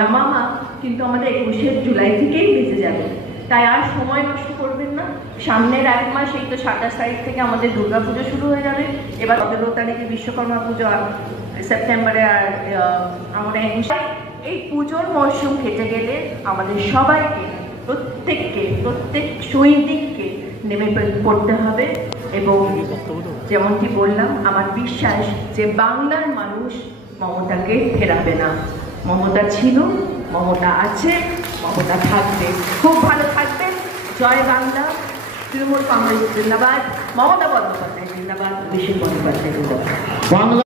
দামামা কিন্তু আমাদের 21শে জুলাই থেকেই বেঁচে যাবে। তাই আর সময় নষ্ট করবেন না। সামনের 1 মাস, এই তো 27 তারিখ থেকে আমাদের দুর্গাপুজো শুরু হয়ে যাবে। এবার 17 তারিখে বিশ্বকর্মা পুজো, আর সেপ্টেম্বরে আর আমরা এই পুজোর মরশুম কেটে গেলে আমাদের সবাইকে, প্রত্যেক সৈনিককে নেমে পড়তে হবে। এবং যেমনটি বললাম, আমার বিশ্বাস যে বাংলার মানুষ মমতাকে ফেরাবে না। মমতা ছিল, মমতা আছে, মমতা থাকবে। খুব ভালো থাকবেন। জয় বাংলা। তৃণমূল কংগ্রেস জিন্দাবাদ। মমতা বন্দ্যোপাধ্যায় জিন্দাবাদ। অভিষেক বন্দ্যোপাধ্যায় জিন্দাবাদ।